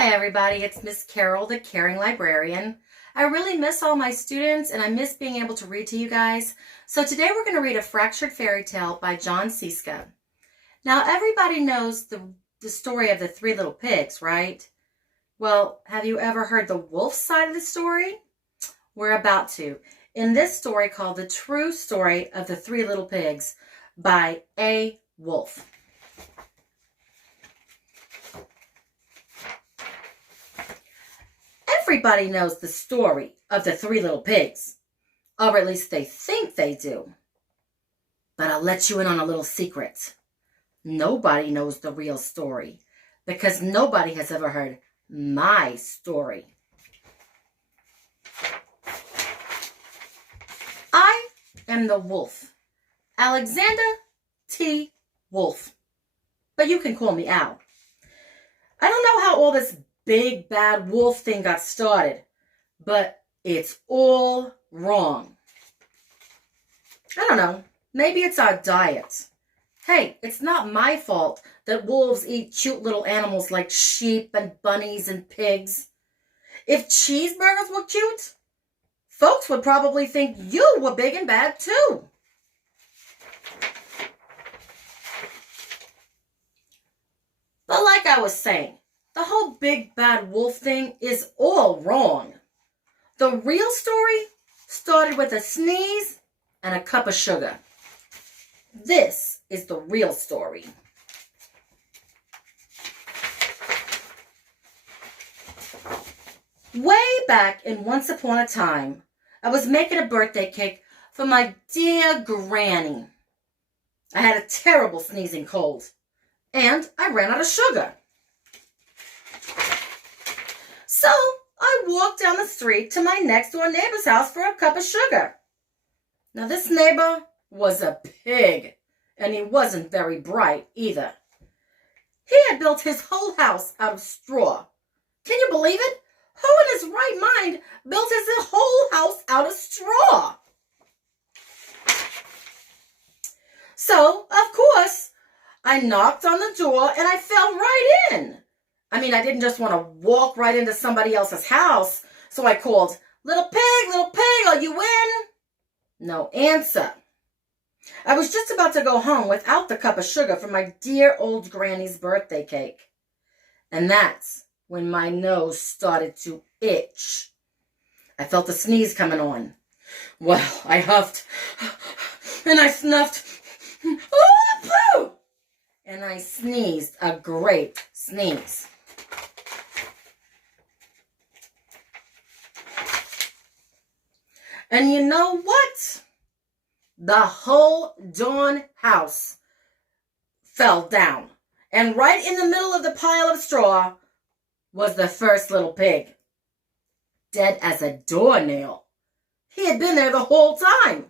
Hi everybody, it's Miss Carol, the Caring Librarian. I really miss all my students and I miss being able to read to you guys. So today we're going to read A Fractured Fairy Tale by John Siska. Now everybody knows the story of the three little pigs, right? Well, have you ever heard the wolf side of the story? We're about to. In this story called The True Story of the Three Little Pigs by A. Wolf. Everybody knows the story of the three little pigs, or at least they think they do. But I'll let you in on a little secret. Nobody knows the real story because nobody has ever heard my story. I am the wolf, Alexander T. Wolf, but you can call me Al. I don't know how all this big bad wolf thing got started, but it's all wrong. I don't know, maybe it's our diet. Hey, it's not my fault that wolves eat cute little animals like sheep and bunnies and pigs. If cheeseburgers were cute, folks would probably think you were big and bad too. But like I was saying, the whole big bad wolf thing is all wrong. The real story started with a sneeze and a cup of sugar. This is the real story. Way back in Once Upon a Time, I was making a birthday cake for my dear granny. I had a terrible sneezing cold, and I ran out of sugar. So I walked down the street to my next door neighbor's house for a cup of sugar. Now this neighbor was a pig, and he wasn't very bright either. He had built his whole house out of straw. Can you believe it? Who in his right mind built his whole house out of straw? So, of course, I knocked on the door and I fell right in. I mean, I didn't just want to walk right into somebody else's house, so I called, little pig, are you in? No answer. I was just about to go home without the cup of sugar for my dear old granny's birthday cake. And that's when my nose started to itch. I felt the sneeze coming on. Well, I huffed, and I snuffed, oh, poo! And I sneezed a great sneeze. And you know what? The whole darn house fell down. And right in the middle of the pile of straw was the first little pig. Dead as a doornail. He had been there the whole time.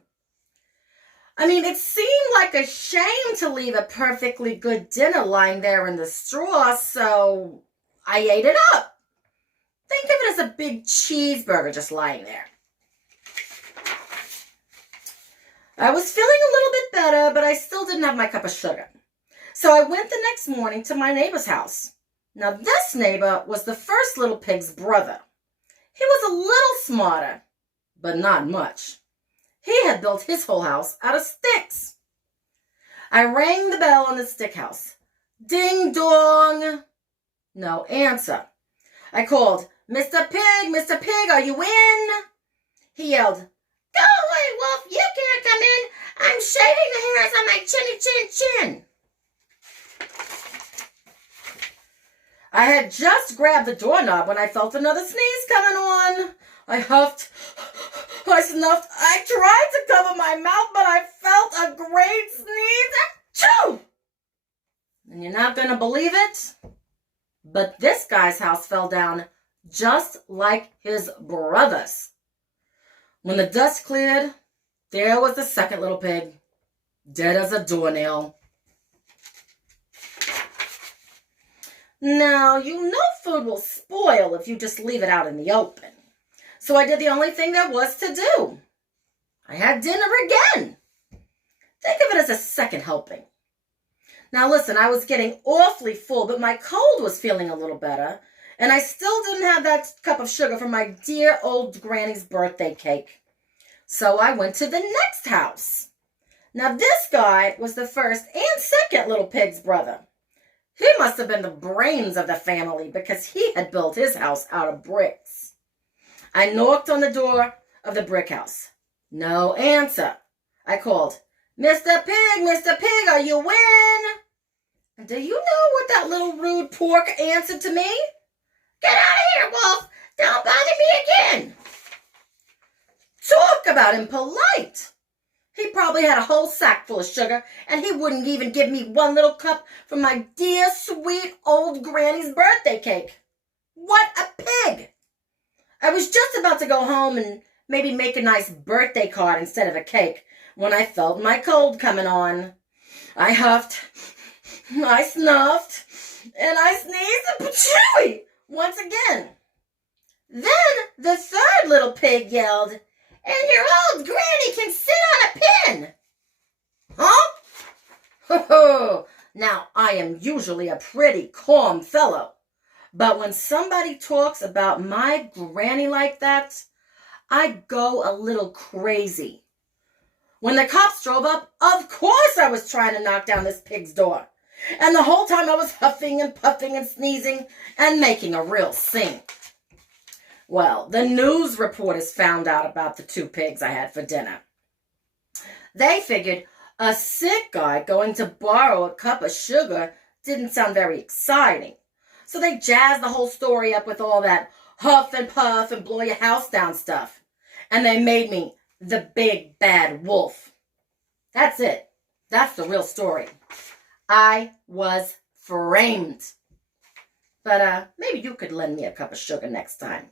I mean, it seemed like a shame to leave a perfectly good dinner lying there in the straw, so I ate it up. Think of it as a big cheeseburger just lying there. I was feeling a little bit better, but I still didn't have my cup of sugar. So I went the next morning to my neighbor's house. Now this neighbor was the first little pig's brother. He was a little smarter, but not much. He had built his whole house out of sticks. I rang the bell on the stick house. Ding dong. No answer. I called, Mr. Pig, are you in? He yelled, go away, Wolf, you can't come in. I'm shaving the hairs on my chin. I had just grabbed the doorknob when I felt another sneeze coming on. I huffed, I snuffed, I tried to cover my mouth, but I felt a great sneeze. Achoo! And you're not going to believe it, but this guy's house fell down just like his brother's. When the dust cleared, there was the second little pig, dead as a doornail. Now, you know food will spoil if you just leave it out in the open. So I did the only thing there was to do. I had dinner again. Think of it as a second helping. Now listen, I was getting awfully full, but my cold was feeling a little better, And I still didn't have that cup of sugar for my dear old granny's birthday cake. So I went to the next house. Now this guy was the first and second little pig's brother. He must have been the brains of the family because he had built his house out of bricks. I knocked on the door of the brick house. No answer. I called, Mr. Pig, are you in? And do you know what that little rude pork answered to me? Get out of here, Wolf! Don't bother me again! Talk about impolite! He probably had a whole sack full of sugar, and he wouldn't even give me one little cup from my dear, sweet old granny's birthday cake. What a pig! I was just about to go home and maybe make a nice birthday card instead of a cake when I felt my cold coming on. I huffed, I snuffed, and I sneezed and patooey once again. Then the third little pig yelled, and your old granny can sit on a pin. Huh? Ho ho! Now, I am usually a pretty calm fellow, but when somebody talks about my granny like that, I go a little crazy. When the cops drove up, of course I was trying to knock down this pig's door. And the whole time I was huffing and puffing and sneezing and making a real scene. Well, the news reporters found out about the 2 pigs I had for dinner. They figured a sick guy going to borrow a cup of sugar didn't sound very exciting. So they jazzed the whole story up with all that huff and puff and blow your house down stuff. And they made me the big bad wolf. That's it. That's the real story. I was framed. But maybe you could lend me a cup of sugar next time.